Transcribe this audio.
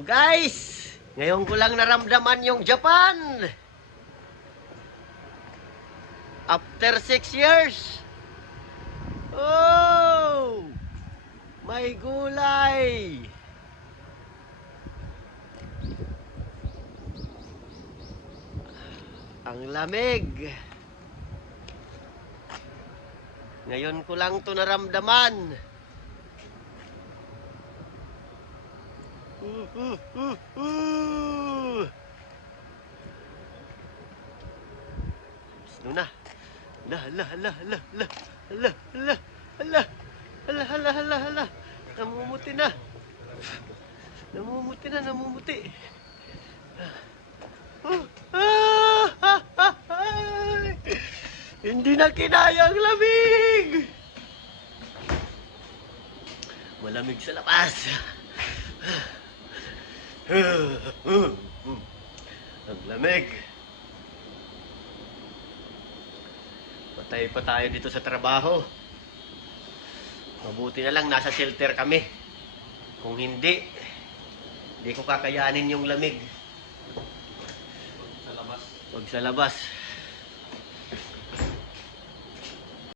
So guys, ngayon ko lang naramdaman yung Japan. After 6 years. Oh! May gulay. Ang lamig. Ngayon ko lang to naramdaman. Sino na? Hala. Namumuti na. Namumuti. Hindi na kinaya ang lamig. Malamig sa labas. Ang lamig. Patay pa tayo dito sa trabaho. Mabuti na lang nasa shelter kami. Kung hindi ko kakayanin yung lamig. Pag sa labas.